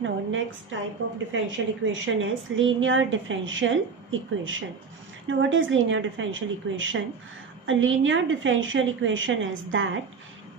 Now next type of differential equation is linear differential equation. Now what is linear differential equation? A linear differential equation is that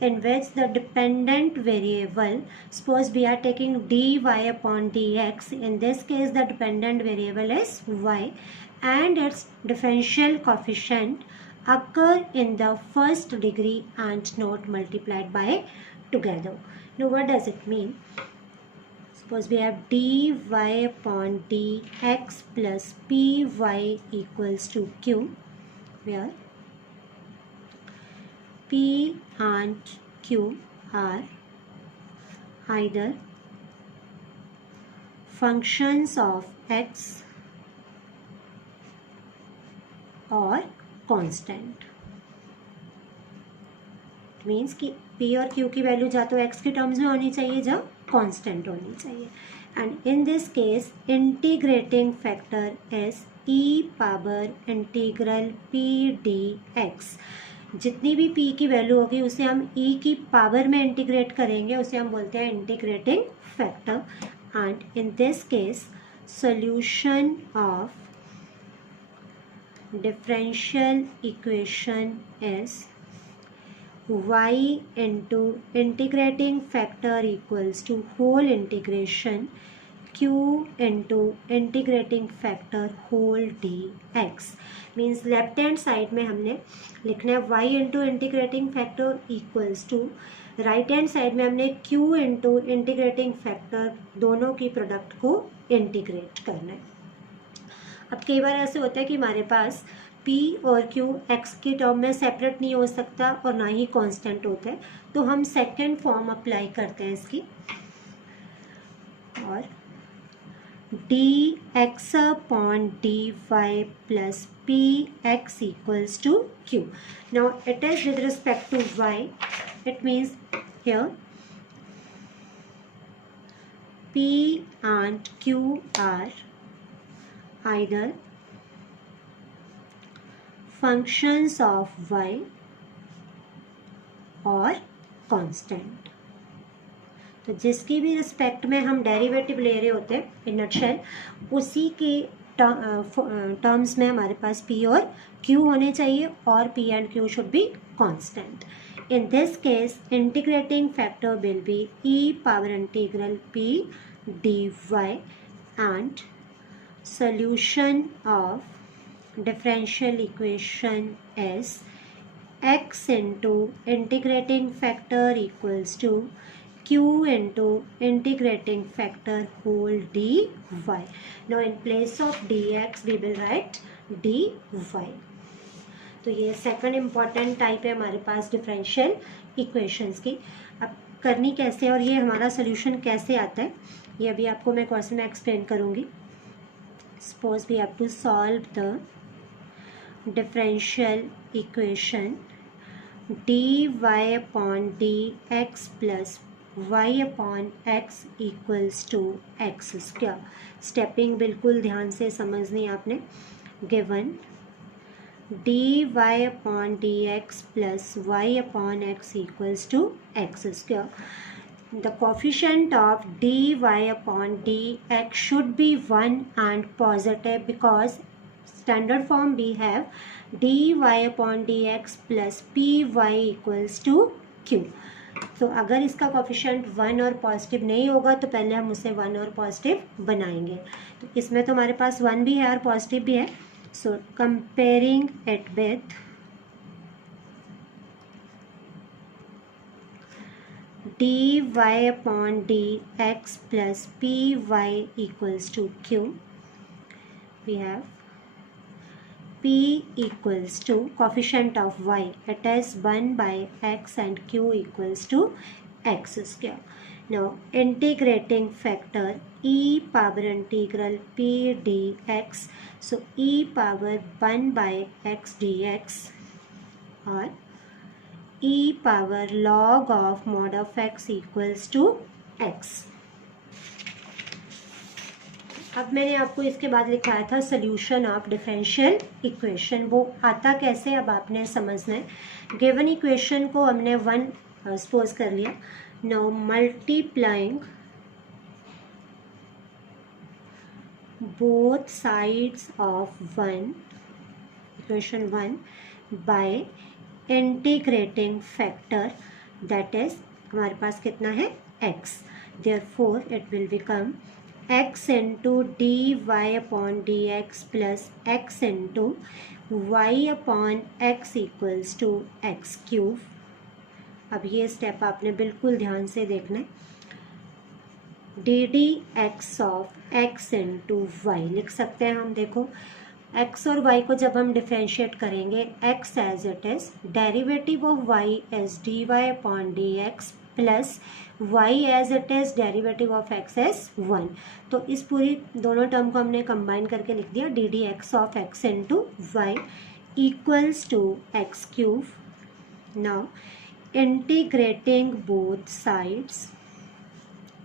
in which the dependent variable, suppose we are taking dy upon dx, in this case the dependent variable is y and its differential coefficient occur in the first degree and not multiplied by together. Now what does it mean? Suppose we have dy upon dx plus py equals to q, where p and q are either functions of x or constant. Means कि p और q की value या तो x के terms में होनी चाहिए या कांस्टेंट होनी चाहिए. And in this case integrating factor is e power integral p dx. जितनी भी p की वैल्यू होगी उसे हम e की पावर में इंटीग्रेट करेंगे, उसे हम बोलते हैं integrating factor. And in this case solution of differential equation is y into integrating factor equals to whole integration q into integrating factor whole dx. Means left hand side में हमने लिखना है y into integrating factor equals to, right hand side में हमने q into integrating factor दोनों की product को integrate करना है. अब कई बार ऐसे होता है कि हमारे पास p और q x के टर्म में सेपरेट नहीं हो सकता और ना ही कांस्टेंट होता है, तो हम सेकेंड फॉर्म अप्लाई करते हैं इसकी, और dx upon dy plus px equals to q. Now it is with respect to y. It means here p and q are either functions of y और कांस्टेंट. तो जिसकी भी रिस्पेक्ट में हम डेरिवेटिव ले रहे होते हैं इन नटशेल, उसी के टर्म्स में हमारे पास p और q होने चाहिए और p and q should be constant. In this case, integrating factor will be e power integral p dy and solution of differential equation is x into integrating factor equals to q into integrating factor whole dy. Now in place of dx we will write dy. तो ये second important type है हमारे पास differential equations की. अब करनी कैसे और ये हमारा सोल्यूशन कैसे आता है, ये अभी आपको मैं क्वेश्चन में एक्सप्लेन करूँगी. Suppose we have to solve the differential equation dy upon dx plus y upon x equals to x square. Stepping बिल्कुल ध्यान से समझनी आपने. Given dy upon dx plus y upon x equals to x square. The coefficient of dy upon dx should be 1 and positive because standard form we have dy upon dx plus py equals to q. तो अगर इसका coefficient 1 और positive नहीं होगा तो पहले हम उसे 1 और पॉजिटिव बनाएंगे. तो इसमें तो हमारे पास 1 भी है और पॉजिटिव भी है. सो comparing it with dy upon dx plus py equals to q, we have p equals to coefficient of y, it is 1 by x and q equals to x square. Now integrating factor e power integral p dx, so e power 1 by x dx or e power log of mod of x equals to x. अब मैंने आपको इसके बाद लिखाया था solution of differential equation. वो आता कैसे अब आपने समझना है. गिवन इक्वेशन को हमने 1 सपोज कर लिया. Now multiplying both sides of equation 1 by integrating factor, that is हमारे पास कितना है x, therefore it will become x into dy upon dx plus x into y upon x equals to x cube. अब ये step आपने बिल्कुल ध्यान से देखना है. D d x of x into y लिख सकते हैं हम. देखो x और y को जब हम डिफ्रेंशिएट करेंगे, x as it is, derivative of y as d y upon d x plus y as it is derivative of x as 1. तो इस पूरी दोनों टर्म को हमने कंबाइन करके लिख दिया d d x of x into y equals to x cube. Now integrating both sides.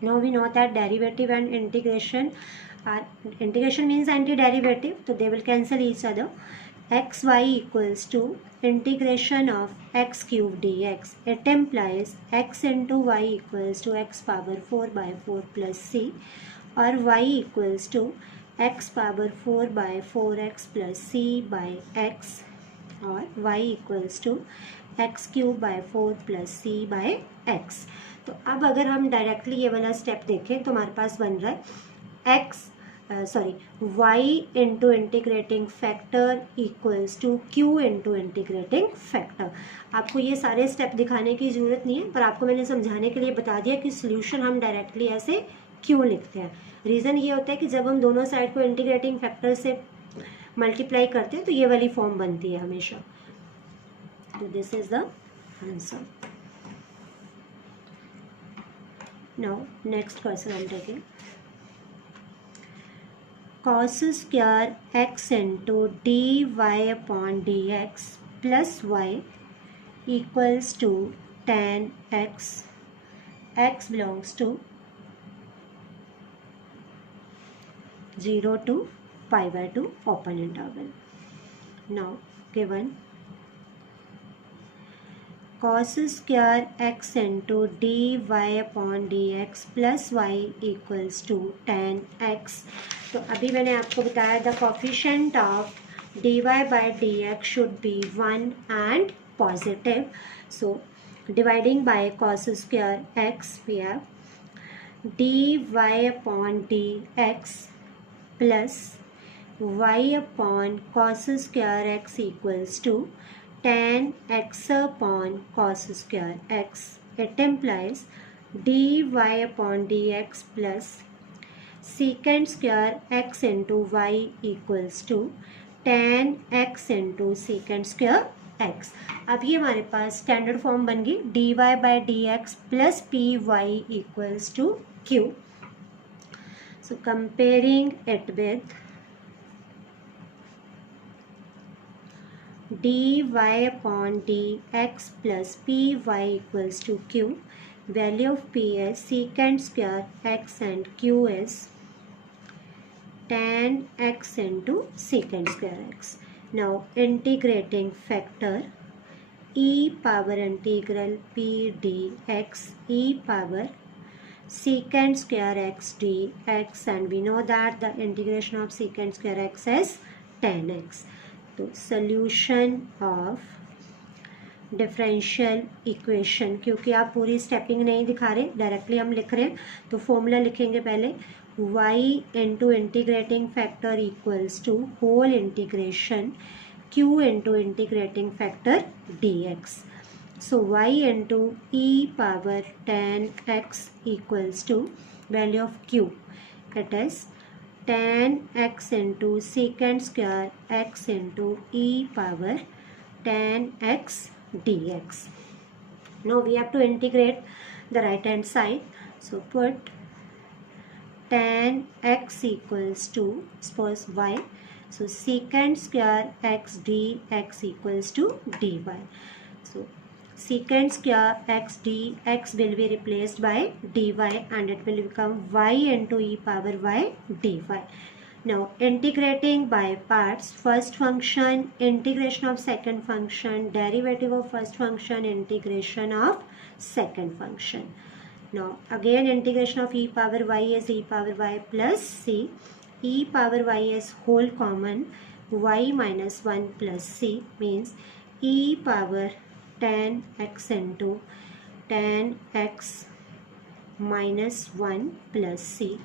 Now we know that derivative and integration means antiderivative, so they will cancel each other. xy equals to integration of x cube dx. It implies x into y equals to x power 4 by 4 plus c, or y equals to x power 4 by 4x plus c by x, or y equals to x cube by 4 plus c by x. तो अब अगर हम directly ये वाला step देखें तो हमारे पास बन रहा है y into integrating factor equals to q into integrating factor. आपको ये सारे स्टेप दिखाने की ज़रूरत नहीं है, पर आपको मैंने समझाने के लिए बता दिया कि सोल्यूशन हम डायरेक्टली ऐसे क्यों लिखते हैं. रीज़न ये होता है कि जब हम दोनों साइड को इंटीग्रेटिंग फैक्टर से मल्टीप्लाई करते हैं तो ये वाली फॉर्म बनती है हमेशा. So this is the answer. Now next question I'm taking. Cos square x into dy upon dx plus y equals to tan x. X belongs to 0 to pi by 2 open interval. Now given cos square x into dy upon dx plus y equals to tan x. तो अभी मैंने आपको बताया the coefficient of dy by dx should be 1 and positive. So dividing by cos square x we have dy upon dx plus y upon cos square x equals to tan x upon cos square x. It implies dy upon dx plus secant square x into y equals to tan x into secant square x. अब ये हमारे पास standard form बन गई dy by dx plus py equals to q. So comparing it with dy upon dx plus py equals to q. Value of p is secant square x and q is tan x into secant square x. Now integrating factor e power integral p dx e power secant square x dx, and we know that the integration of secant square x is tan x. तो solution of differential equation, क्योंकि आप पूरी stepping नहीं दिखा रहे, directly हम लिख रहे हैं, तो फॉर्मूला लिखेंगे पहले y into integrating factor equals to whole integration q into integrating factor dx. So y into e power tan x equals to value of q, it is tan x into secant square x into e power tan x dx. Now we have to integrate the right hand side. So put tan x equals to, suppose y, so secant square x dx equals to dy. So secant square x dx will be replaced by dy and it will become y into e power y dy. Now integrating by parts, first function integration of second function, derivative of first function integration of second function. Now again integration of e power y is e power y plus c, e power y as whole common, y minus 1 plus c means e power tan x into tan x minus 1 plus c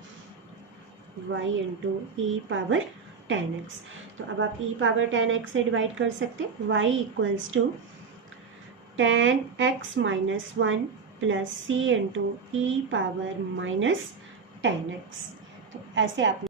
y into e power tan x। तो अब आप e power tan x से divide कर सकते हैं, y equals to tan x minus 1 plus c into e power minus tan x। तो ऐसे आप